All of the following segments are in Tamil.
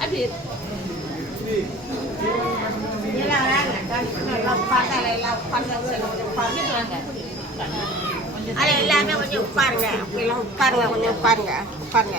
Abid. Ini lah, kan kalau pandai, kalau pandai, kalau pandai, அது எல்லாமே கொஞ்சம் உப்பாருங்க அப்படிலாம் உப்பாருங்க கொஞ்சம் உப்பாருங்க உப்பாருங்க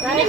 ಸರಿ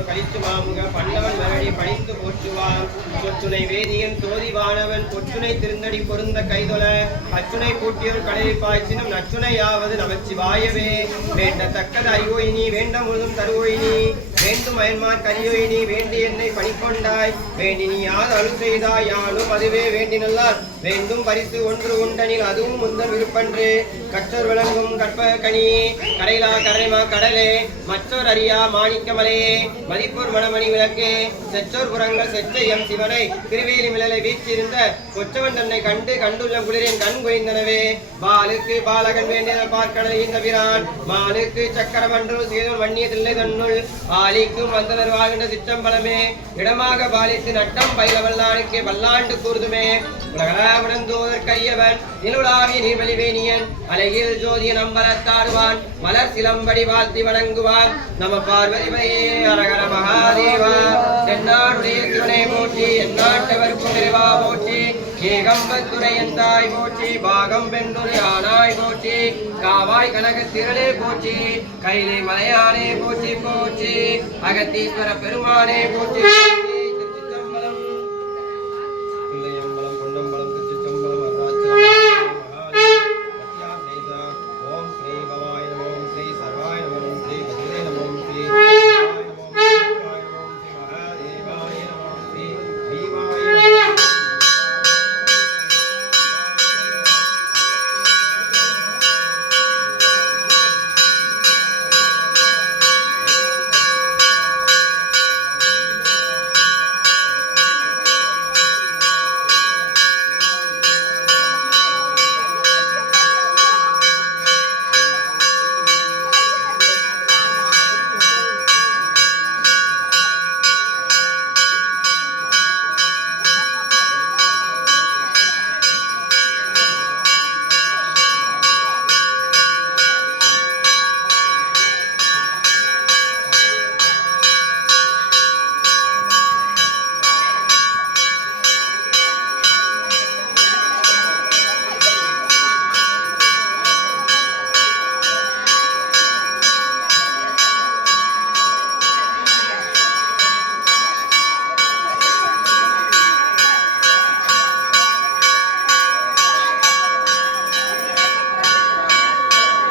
பண்ணுதல் கழித்து மாமுக பல்லவன் மரடி பணிந்து போற்றுவான். சொத்துணை வேதியன் தோதிவானவன். பொற்றுனை திருந்தடி பொருந்த கைதொல அச்சுனை பூட்டியோர் கடலில் பாய்ச்சினும் நச்சுனையாவது நமச்சிவாயவே. வேண்டத்தக்கது ஐயோயினி வேண்ட முழுதும் தருவோயினி. வேண்டும் அயன்மார் கரியோயினி வேண்டி என்னை பணிக்கொண்டாய். வேண்டி நீ யார் அருள் செய்தாய்? யானும் அதுவே வேண்டினல்லார். வேண்டும் பரிசு ஒன்று உண்டனில் அதுவும் முந்தன் விருப்பன்று. கற்றோர் விளங்கும் கற்ப கனியே கடைலா கரைமா கடலே. மற்றோர் அறியா மாணிக்கமலையே மதிப்பூர் மணமணி விளக்கே. செற்றோர் புறங்கள் செச்ச எம் சிவனை. திருவேலி மிளலை வீச்சிருந்த கொச்சவன் தன்னை கண்டு கண்டுள்ள குளிரின் கண் குய்ந்தனவே பாலுக்கு பாலகன் வேண்டிய பார்க்கடல் இந்த பிரான் மாலுக்கு சக்கரமன்று சீதன் வன்னிய தில்லை தன்னுள். திருவடிக்கும் வந்தனர் வாழ்கின்ற சிற்றம்பலமே இடமாக பாலித்து நட்டம் பயில வல்லானுக்கே வல்லாண்டு கூறுதுமே. உலகளாவிடந்தோதற் கையவன் நிலுளாவிய நீர்வழிவேணியன் அழகில் ஜோதிய நம்பலத்தாடுவான் மலர் சிலம்படி வாழ்த்தி வணங்குவான். நம பார்வதிவையே அரகர மகாதேவா. தென்னாடுடைய சிவனை போற்றி எந்நாட்டவர்க்கும் நிறைவா போற்றி. ஏகம்பத்துரையந்தாய் போச்சி பாகம் பெண்ணுரு ஆனாய் போச்சி காவாய் கனக திரளே போச்சி கைலை மலையானே போச்சி போச்சி அகத்தீஸ்வர பெருமானே போச்சி